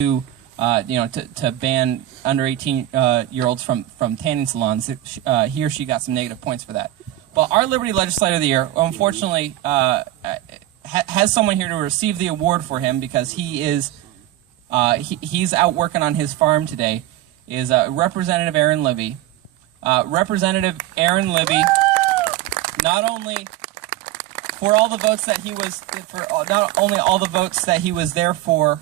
to ban under 18-year-olds from tanning salons. He or she got some negative points for that. But our Liberty Legislator of the Year, unfortunately, has someone here to receive the award for him because he's out working on his farm today. Is Representative Aaron Libby. Representative Aaron Libby, not only for all the votes that he was there for.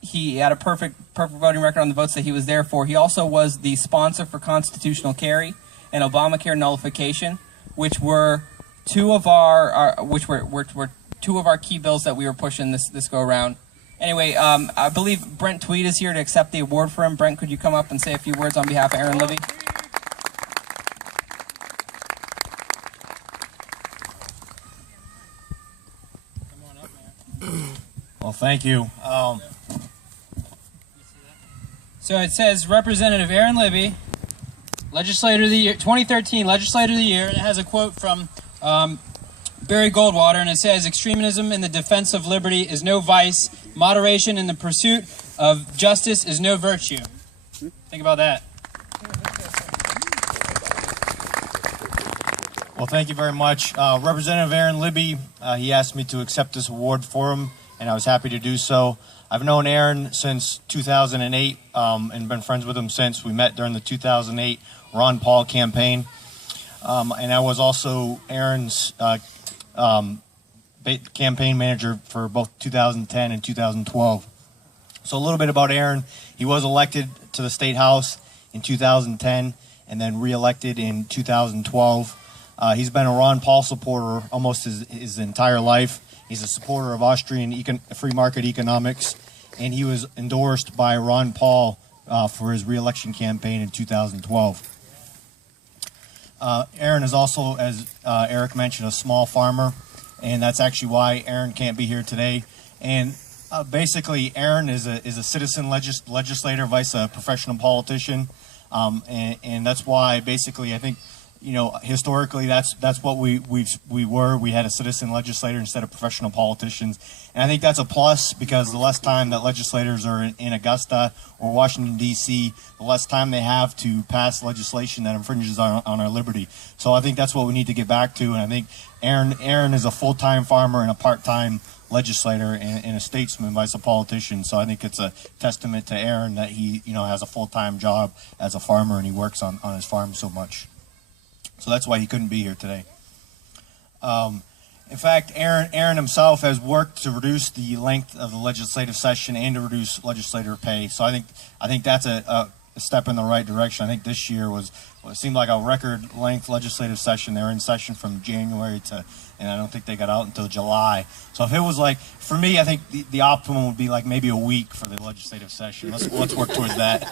He had a perfect voting record on the votes that he was there for. He also was the sponsor for constitutional carry and Obamacare nullification, which were two of our key bills that we were pushing this go around. Anyway, I believe Brent Tweed is here to accept the award for him. Brent, could you come up and say a few words on behalf of Aaron Libby? Come on up, man. Well, thank you. So it says Representative Aaron Libby, Legislator of the Year, 2013 Legislator of the Year, and it has a quote from Barry Goldwater, and it says, "Extremism in the defense of liberty is no vice. Moderation in the pursuit of justice is no virtue." Think about that. Well, thank you very much. Representative Aaron Libby, he asked me to accept this award for him, and I was happy to do so. I've known Aaron since 2008 and been friends with him since. We met during the 2008 Ron Paul campaign. And I was also Aaron's campaign manager for both 2010 and 2012. So a little bit about Aaron. He was elected to the State House in 2010 and then re-elected in 2012. He's been a Ron Paul supporter almost his entire life. He's a supporter of Austrian free market economics, and he was endorsed by Ron Paul for his re-election campaign in 2012. Aaron is also, as Eric mentioned, a small farmer, and that's actually why Aaron can't be here today. And basically, Aaron is a citizen legislator, vice a professional politician, and that's why basically I think, you know, historically that's what we were. We had a citizen legislator instead of professional politicians, and I think that's a plus because the less time that legislators are in Augusta or Washington D.C., the less time they have to pass legislation that infringes on our liberty. So I think that's what we need to get back to, and I think Aaron is a full-time farmer and a part-time legislator and a statesman, vice a politician. So I think it's a testament to Aaron that he, you know, has a full-time job as a farmer and he works on his farm so much. So that's why he couldn't be here today. In fact, Aaron himself has worked to reduce the length of the legislative session and to reduce legislator pay. So I think that's a step in the right direction. I think this year it seemed like a record length legislative session. They were in session from January and I don't think they got out until July. So if it was like, for me, I think the optimum would be like maybe a week for the legislative session. Let's work towards that.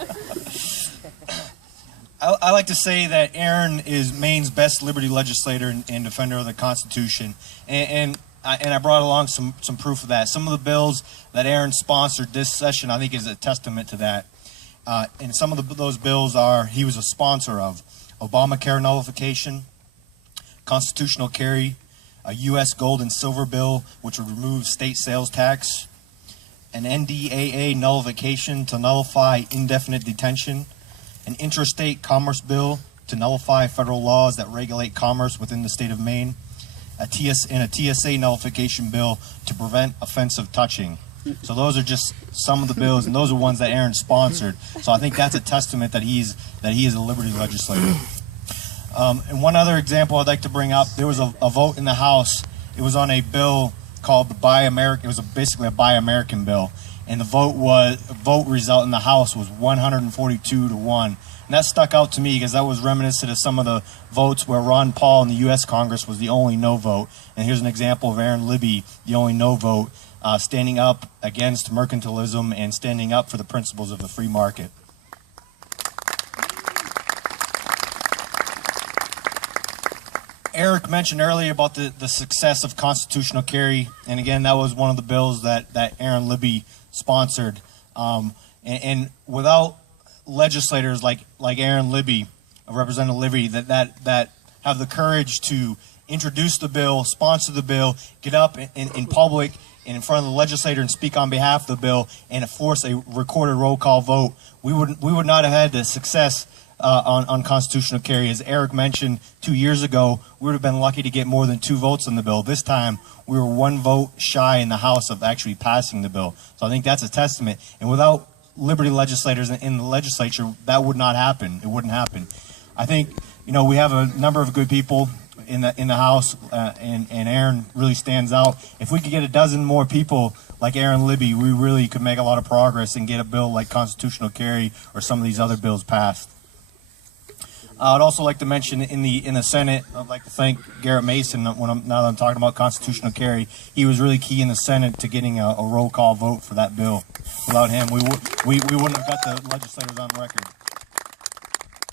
I like to say that Aaron is Maine's best liberty legislator and defender of the Constitution, and I brought along some proof of that. Some of the bills that Aaron sponsored this session, I think, is a testament to that. And some of those bills he was a sponsor of Obamacare nullification, constitutional carry, a U.S. gold and silver bill, which would remove state sales tax, an NDAA nullification to nullify indefinite detention, an interstate commerce bill to nullify federal laws that regulate commerce within the state of Maine, and a TSA nullification bill to prevent offensive touching. So those are just some of the bills, and those are ones that Aaron sponsored. So I think that's a testament that he is a liberty legislator. And one other example I'd like to bring up, there was a vote in the House. It was on a bill called the Buy American. It was basically a Buy American bill. And the vote result in the House was 142-1. And that stuck out to me because that was reminiscent of some of the votes where Ron Paul in the U.S. Congress was the only no vote. And here's an example of Aaron Libby, the only no vote, standing up against mercantilism and standing up for the principles of the free market. Eric mentioned earlier about the success of constitutional carry, and again, that was one of the bills that Aaron Libby sponsored. And without legislators like Aaron Libby, Representative Libby, that have the courage to introduce the bill, sponsor the bill, get up in public in front of the legislator and speak on behalf of the bill and force a recorded roll call vote, we would not have had the success on constitutional carry. As Eric mentioned 2 years ago, we would have been lucky to get more than 2 votes on the bill. This time, we were 1 vote shy in the House of actually passing the bill. So I think that's a testament. And without Liberty legislators in the legislature, that would not happen. It wouldn't happen. I think, we have a number of good people in the House, and Aaron really stands out. If we could get a dozen more people like Aaron Libby, we really could make a lot of progress and get a bill like constitutional carry or some of these other bills passed. I'd also like to mention in the Senate, I'd like to thank Garrett Mason. Now that I'm talking about constitutional carry, he was really key in the Senate to getting a roll call vote for that bill. Without him, we wouldn't have got the legislators on record.